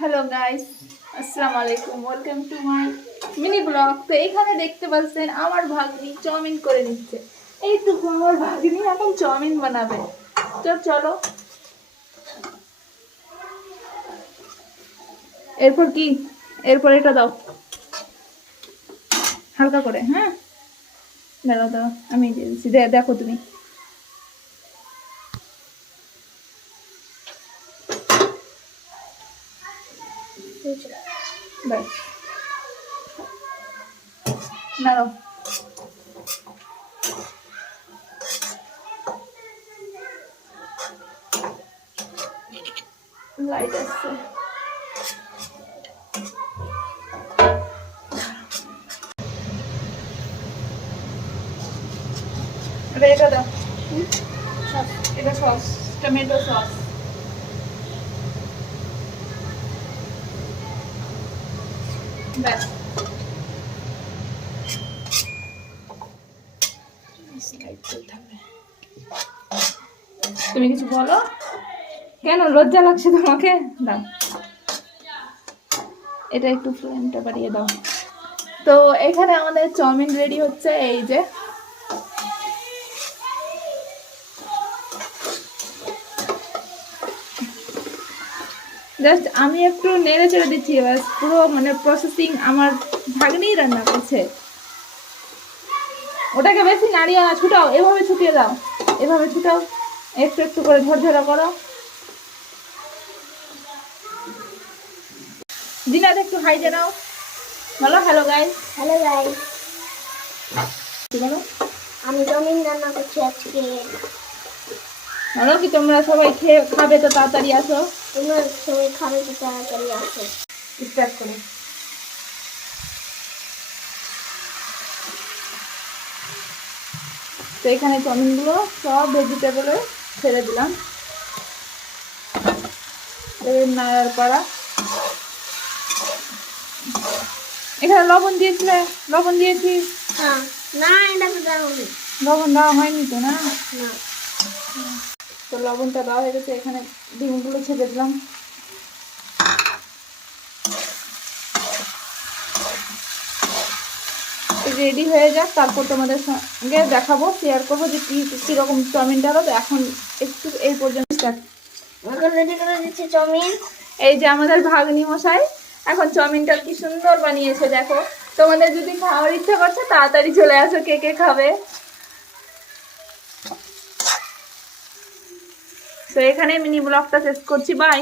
Hello guys, আসসালামু আলাইকুম, welcome to my mini blog. তো এখানে দেখতে পাচ্ছেন আমার ভাগ্নি চাউমিন করে নিচ্ছে। এইটুকু আমার ভাগ্নি এখন চাউমিন বানাবে। তো চলো, এরপর কি, এরপর এটা দাও হালকা করে। হ্যাঁ, দাঁড়াও দাঁড়াও, আমি দিয়ে দিচ্ছি, দেখো তুমি। ব্যাস, দাঁড়াও। লাইট আসছে, এটা দাও। এটা সস, টমেটো সস। ব্যাস, তুমি কিছু বলো, কেন লজ্জা লাগছে তোমাকে? দাও, এটা একটু ফ্লেমটা বাড়িয়ে দাও। তো এখানে আমাদের চাউমিন রেডি হচ্ছে। এই যে জাস্ট আমি একটু নেড়ে চেড়ে দিচ্ছি, এবার পুরো মানে প্রসেসিং আমার ভাগ্নেই রান্না করছে। ওটাকে বেশি নাড়িয়ে না, ছুটাও, এভাবে ছুটিয়ে দাও, এভাবে ছুটাও, একটু একটু করে ঝরঝরা করো। জিনাত একটু হাই জানাও, বলো হ্যালো গাইস। হ্যালো গাইস, বলো, আমি চাউমিন রান্না করছি আজকে। বলো কি তোমরা সবাই খেয়ে খাবে তো তাড়াতাড়ি আসো। তোমরা সবাই খাবে তো তাড়াতাড়ি আসো। স্টার্ট করো। তো এখানে চাউমিনগুলো সব ভেজিটেবলে ছেড়ে দিলাম, নাড়ার পাড়া। এখানে লবণ দিয়েছিলে? লবণ দিয়েছি। হ্যাঁ, না এটা তো দারুণ। লবণ দেওয়া হয়নি তো? না, না, তো লবণটা দেওয়া হয়ে গেছে। এখানে ডিমগুলো ছেড়ে দিলাম। রেডি হয়ে যাক, তারপর তোমাদের সঙ্গে দেখাবো, শেয়ার করবো যে কীরকম চাউমিনটা হলো। এখন একটু এই পর্যন্ত স্টার্ট। এখন রেডি করে দিচ্ছি চাউমিন। এই যে আমাদের ভাগ্নি মশাই এখন চাউমিনটা কি সুন্দর বানিয়েছে দেখো। তোমাদের যদি খাওয়ার ইচ্ছা করছে তাড়াতাড়ি চলে আসো, কে কে খাবে। তো এখানে মিনি ব্লগটা শেষ করছি, বাই।